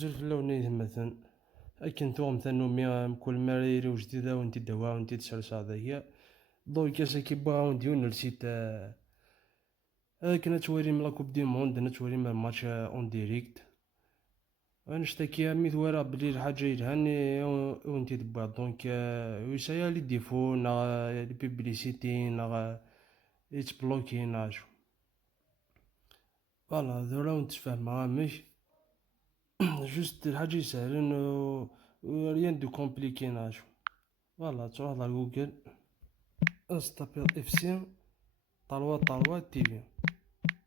زول في اللونيت مثلا أكن توم ثانو كل مريري وجديدة وانتي دوا وانتي تسرس هذايا ضوي كاسا كي باون ديون نسيت كنا توالي من لاكوب دي موند نتوالي من الماتش اون ديريكت نشتكي ميت ورا بلي الحاجة يلهاني وانتي دبا دونك ويسايا لي ديفو نا لي بيبليسيتي نا يتبلوكي نا شو فوالا ذولا ونتفاهم معامش جوست الحاجة يسهلن ريان دو كومبليكي نا شو فوالا تروح على جوجل استابيل اف سي طالوا تيفي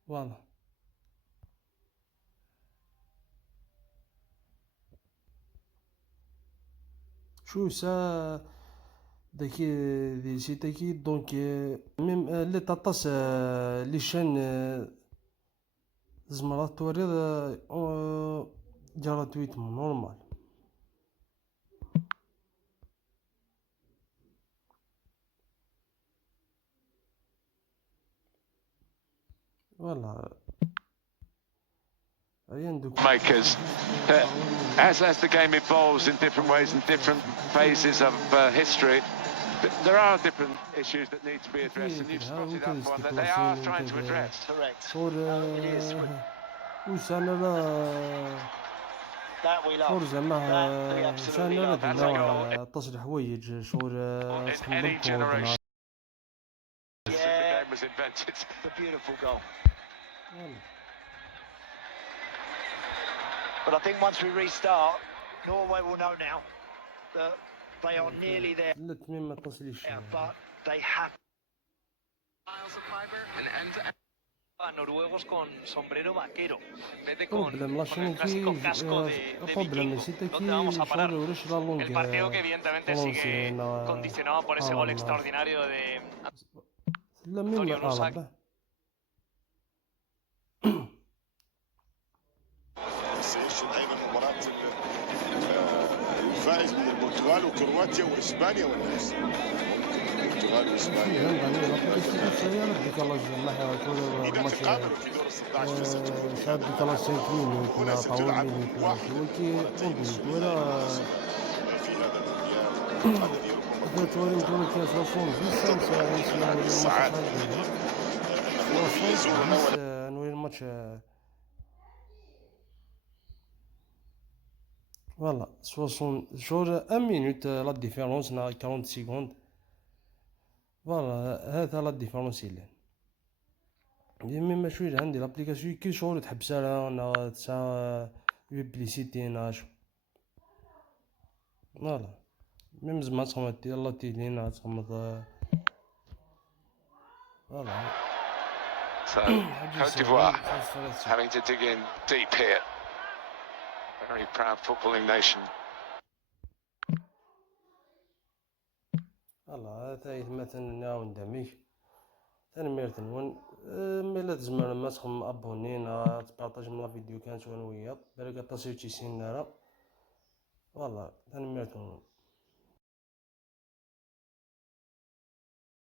فوالا شو سا داكي دي سيتاكي دونك ميم لي تاطاس لي شان زمرات توريض جراتويتمون نورمال فوالا ريان دو makers. As the game evolves in different ways and different phases of history, there are different issues that need to be addressed, and you've spotted up one that they are trying to address. Correct. شغل It is. وسانا لا That we love. شغل زعما That we absolutely سانا لا love. دينا تصل حوايج شغل In تحمل any الكود generation, the Yeah, game was invented. it's a beautiful goal. But I think once we restart, Norway will know now that they are nearly there. لا تميم ما تصليش But they have. Miles of fiber and A noruegos con sombrero vaquero. En vez de بروبليم لاشين clásico كي casco de بروبليم vikingo. سيتا ¿Dónde vamos كي a parar? شغل ولاش لا لونغ el partido que evidentemente sigue condicionado por ese gol extraordinario de لا ميم Antonio Nusak. غلط سيعيش دائما مباراة الفائز من البرتغال وكرواتيا واسبانيا والناس. البرتغال واسبانيا. ديك الله جمعها إذا تقابلوا في دور ال 16 في سجل. شاد ديك الله 5 مينوت ولا طول مينوت ولا في هذا المونديال الذي ربما توري كاس راسون في السعادة نوري الماتش فوالا 60 شهور 1 مينوت لا ديفيرونس نا 40 سكوند فوالا هذا لا ديفيرونس اللي ميم شويه عندي لابليكاسيون كي شهور تحبسها نا تسع بيبليسيتي ناش فوالا ميم زعما تصمت يلا تيلينا تصمت فوالا So, Cote d'Ivoire having to dig in deep here. Very proud footballing nation. فوالا ثايث مثلا ناون دميك ثاني ميرتن ميلا تزمر ما تخم ابونينا تبارطاج من لا فيديو كانت ويا بركة تصير تيسين نارا فوالا ثاني ميرتن